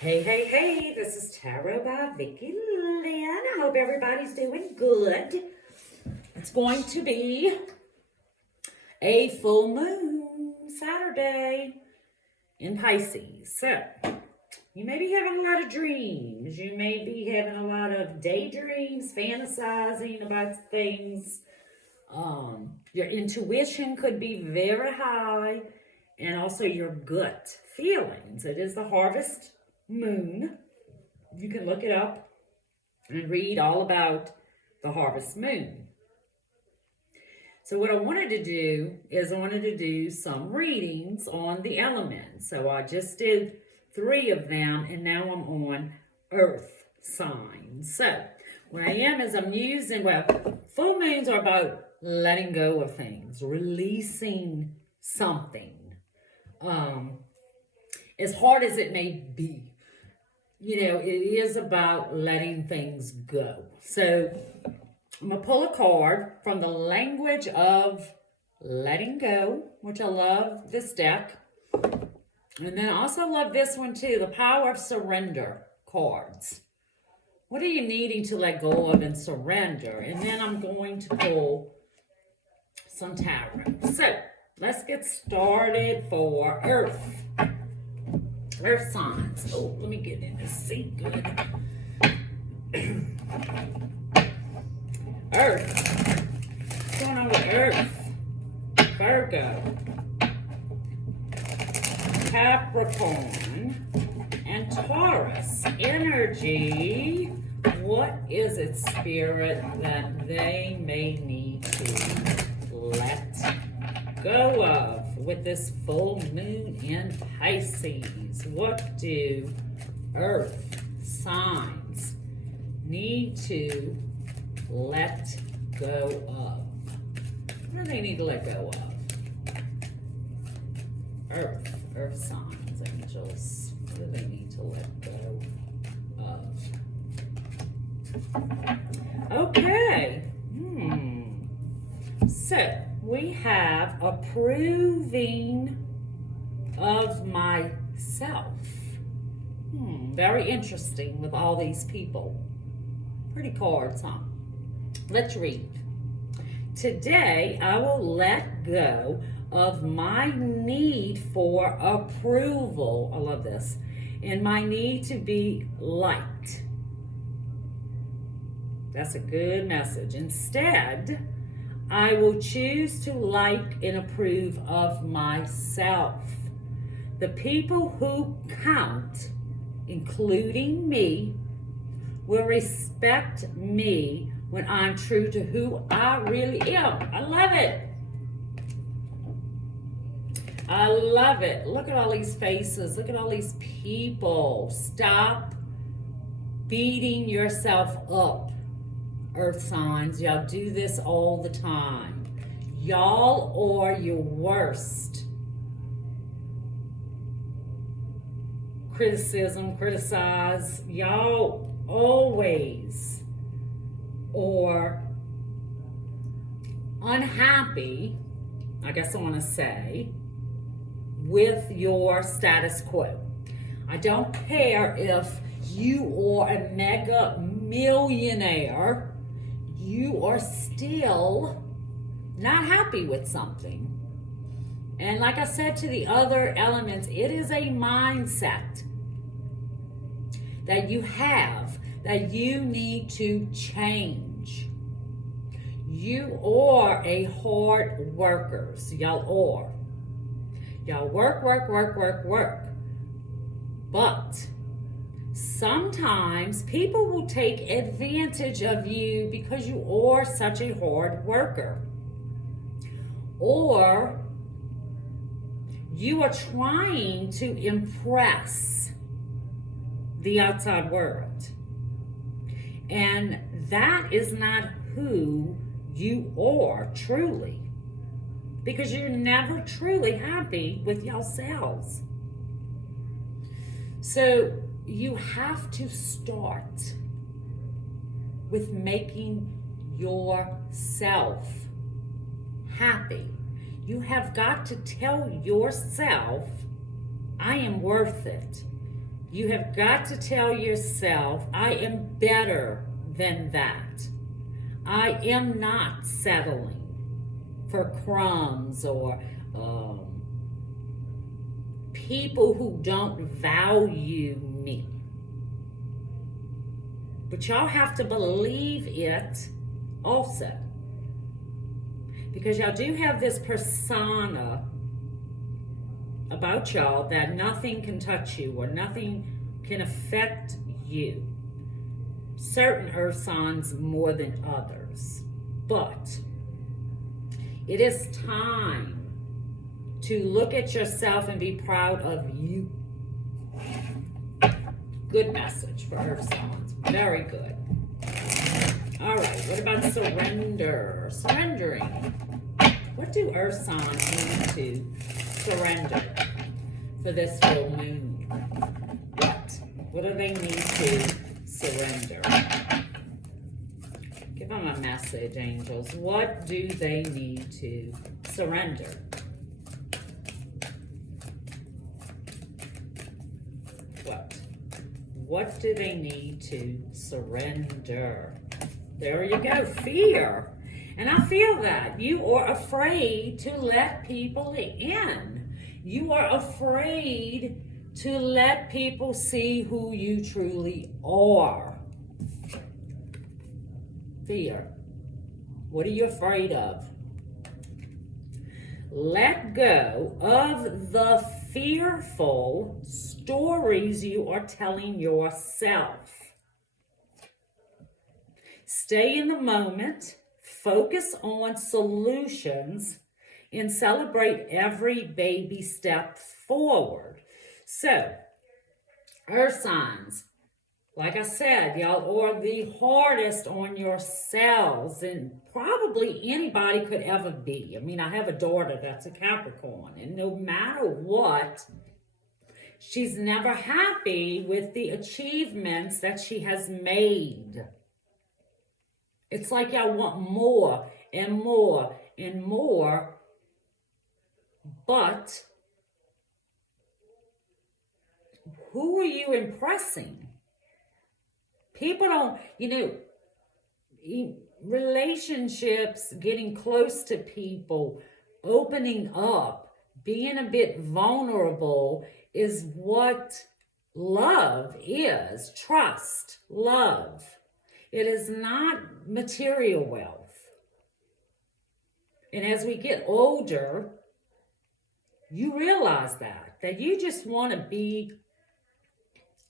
Hey, hey, hey, this is Tarot by Vicki Lynn. I hope everybody's doing good. It's going to be a full moon Saturday in Pisces. So, you may be having a lot of dreams. You may be having a lot of daydreams, fantasizing about things. Your intuition could be very high, and also your gut feelings. It is the harvest moon. You can look it up and read all about the harvest moon. So what I wanted to do some readings on the elements. So I just did 3 of them, and now I'm on earth signs. So what I am is I'm using, full moons are about letting go of things, releasing something. As hard as it may be, it is about letting things go. So I'm going to pull a card from the language of letting go, which I love this deck. And then I also love this one too, the power of surrender cards. What are you needing to let go of and surrender? And then I'm going to pull some tarot. So let's get started for Earth. Earth signs. Oh, let me get in this seat good. Earth. What's going on with Earth? Virgo. Capricorn. And Taurus. Energy. What is it, Spirit, that they may need to let go of with this full moon in Pisces? What do earth signs need to let go of? What do they need to let go of? Earth signs, angels. What do they need to let go of? Okay. So we have approving of myself. Very interesting with all these people. Pretty cards, huh? Let's read. Today, I will let go of my need for approval. I love this. And my need to be liked. That's a good message. Instead, I will choose to like and approve of myself. The people who count, including me, will respect me when I'm true to who I really am. I love it. I love it. Look at all these faces. Look at all these people. Stop beating yourself up. Earth signs, y'all do this all the time. Y'all are your worst. Criticize. Y'all always or unhappy, I guess I want to say, with your status quo. I don't care if you are a mega millionaire, you are still not happy with something. And like I said to the other elements, it is a mindset that you have that you need to change. You are a hard workers. Y'all are. Y'all work. But sometimes people will take advantage of you because you are such a hard worker. Or you are trying to impress the outside world. And that is not who you are truly. Because you're never truly happy with yourselves. So you have to start with making yourself happy. You have got to tell yourself, I am worth it. You have got to tell yourself, I am better than that. I am not settling for crumbs or people who don't value me. But y'all have to believe it also. Because y'all do have this persona about y'all that nothing can touch you or nothing can affect you. Certain earth signs more than others. But it is time to look at yourself and be proud of you. Good message for earth signs. Very good. All right, what about surrender? Surrendering. What do earth signs need to surrender for this full moon? What do they need to surrender? Give them a message, angels. What do they need to surrender? What do they need to surrender? There you go, fear. And I feel that. You are afraid to let people in. You are afraid to let people see who you truly are. Fear. What are you afraid of? Let go of the fearful stories you are telling yourself. Stay in the moment, focus on solutions, and celebrate every baby step forward. So, earth signs, like I said, y'all are the hardest on yourselves and probably anybody could ever be. I mean, I have a daughter that's a Capricorn, and no matter what, she's never happy with the achievements that she has made. It's like y'all want more and more and more, but who are you impressing? People don't, relationships, getting close to people, opening up, being a bit vulnerable is what love is. Trust, love. It is not material wealth. And as we get older, you realize that you just want to be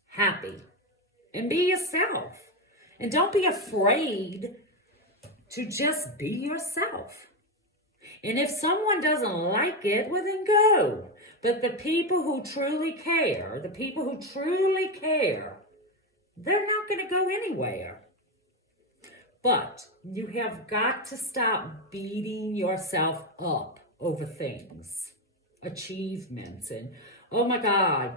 happy and be yourself. And don't be afraid to just be yourself. And if someone doesn't like it, well then go. But the people who truly care, they're not going to go anywhere. But you have got to stop beating yourself up over things, achievements, and oh my God,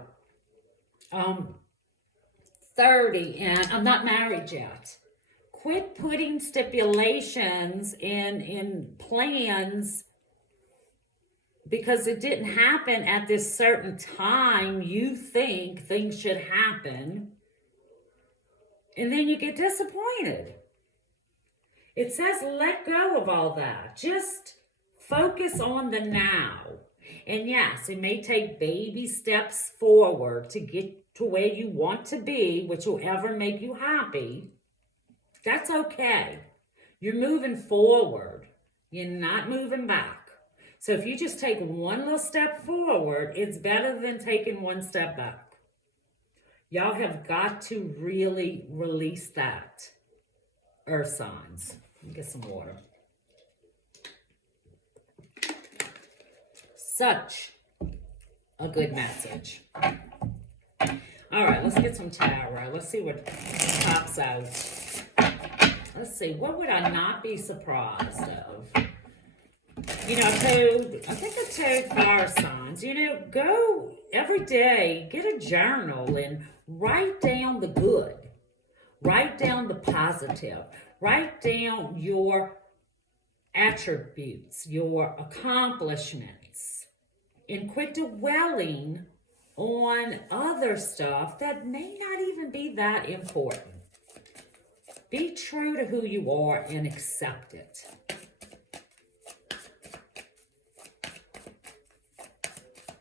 30 and I'm not married yet. Quit putting stipulations in plans because it didn't happen at this certain time you think things should happen, and then you get disappointed. It says let go of all that. Just focus on the now. And yes, it may take baby steps forward to get to where you want to be, which will ever make you happy. That's okay. You're moving forward. You're not moving back. So if you just take one little step forward, it's better than taking one step back. Y'all have got to really release that. Earth signs. Let me get some water. Such a good message. All right, let's get some tarot. Let's see what pops out. Let's see, what would I not be surprised of? I think I told fire signs, go every day, get a journal and write down the good. Write down the positive. Write down your attributes, your accomplishments, and quit dwelling on other stuff that may not even be that important. Be true to who you are and accept it.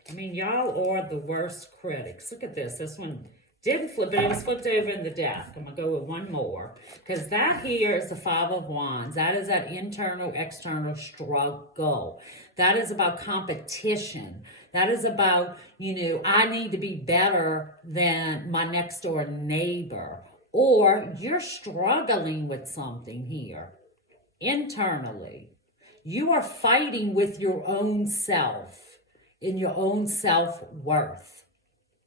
I mean, y'all are the worst critics. Look at this. This one didn't flip, but it was flipped over in the desk. I'm going to go with one more. Because that here is the Five of Wands. That is that internal, external struggle. That is about competition. That is about, I need to be better than my next door neighbor. Or you're struggling with something here internally. You are fighting with your own self in your own self-worth,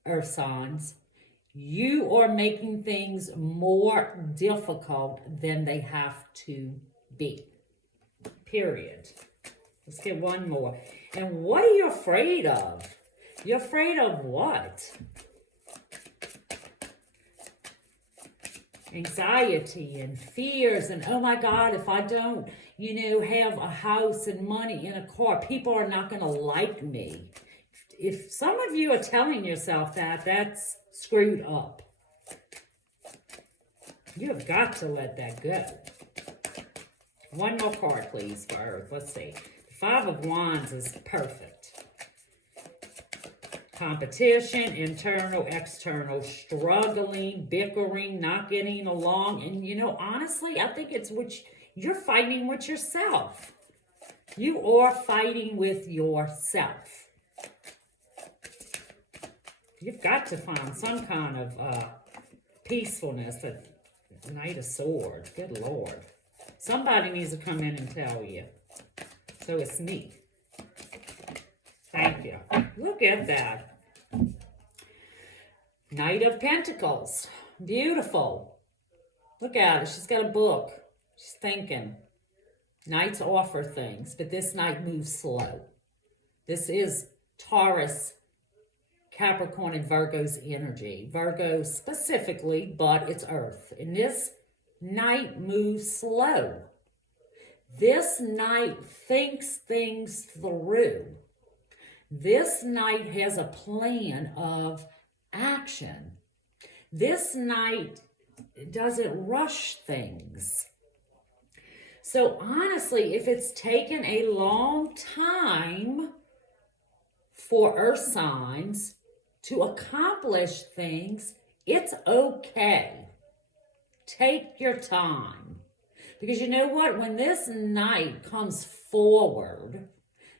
Earth signs. You are making things more difficult than they have to be. Period. Let's get one more. And what are you afraid of? You're afraid of what? Anxiety and fears and, oh my God, if I don't, have a house and money and a car, people are not going to like me. If some of you are telling yourself that, that's screwed up. You have got to let that go. One more card, please, for Earth. Let's see. The Five of Wands is perfect. Competition, internal, external, struggling, bickering, not getting along. And, honestly, I think it's you're fighting with yourself. You are fighting with yourself. You've got to find some kind of peacefulness. The Knight of Swords. Good Lord. Somebody needs to come in and tell you. So it's me. Thank you. Look at that. Knight of Pentacles. Beautiful. Look at it. She's got a book. She's thinking. Knights offer things, but this knight moves slow. This is Taurus, Capricorn, and Virgo's energy. Virgo specifically, but it's Earth. And this knight moves slow. This knight thinks things through. This knight has a plan of action. This knight doesn't rush things. So honestly, if it's taken a long time for Earth signs to accomplish things, it's okay. Take your time. Because you know what? When this knight comes forward,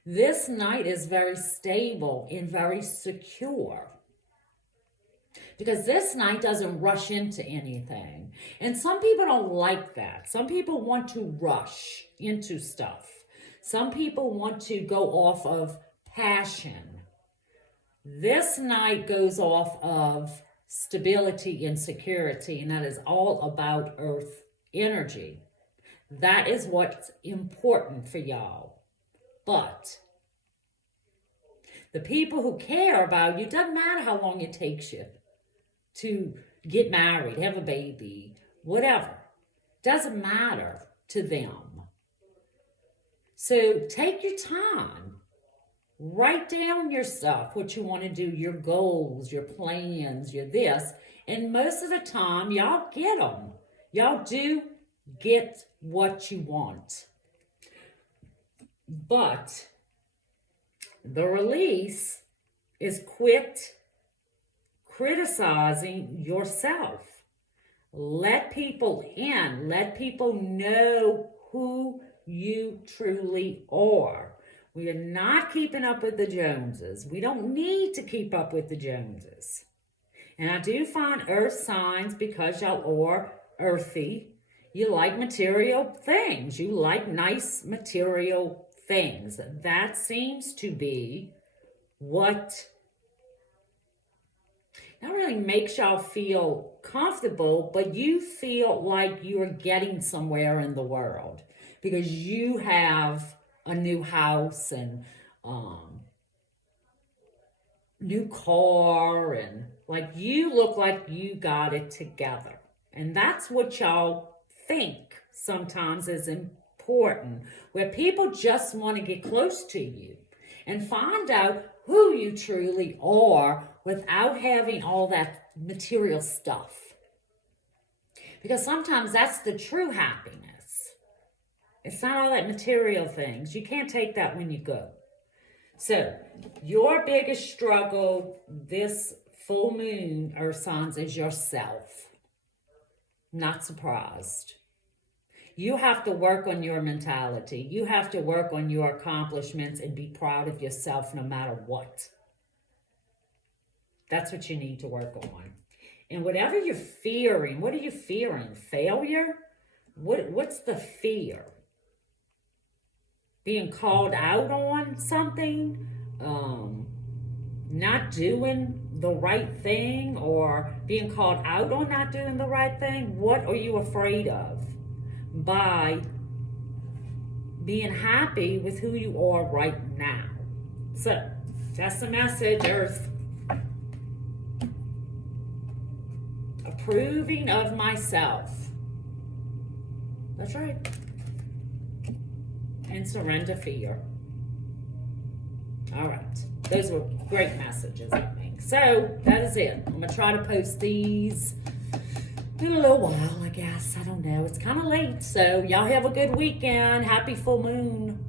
this knight is very stable and very secure. Because this knight doesn't rush into anything. And some people don't like that. Some people want to rush into stuff. Some people want to go off of passion. This knight goes off of stability and security, and that is all about Earth energy. That is what's important for y'all. But the people who care about you, doesn't matter how long it takes you to get married, have a baby, whatever. Doesn't matter to them. So take your time. Write down your stuff, what you want to do, your goals, your plans, your this. And most of the time, y'all get them. Y'all do get what you want. But the release is quit criticizing yourself. Let people in. Let people know who you truly are. We are not keeping up with the Joneses. We don't need to keep up with the Joneses. And I do find Earth signs, because y'all are earthy, you like material things. You like nice material things. That seems to be what not really makes y'all feel comfortable, but you feel like you're getting somewhere in the world because you have a new house and new car, and like you look like you got it together. And that's what y'all think sometimes is important, where people just want to get close to you and find out who you truly are without having all that material stuff. Because sometimes that's the true happiness. It's not all that material things. You can't take that when you go. So, your biggest struggle this full moon, Earth signs, is yourself. Not surprised. You have to work on your mentality. You have to work on your accomplishments and be proud of yourself no matter what. That's what you need to work on. And whatever you're fearing, what are you fearing? Failure? What's the fear? Being called out on something? Not doing the right thing, or being called out on not doing the right thing? What are you afraid of? By being happy with who you are right now. So, that's the message, Earth. Approving of myself. That's right. And surrender fear. All right. Those were great messages, I think. So, that is it. I'm going to try to post these in a little while, I guess. I don't know. It's kind of late. So, y'all have a good weekend. Happy full moon.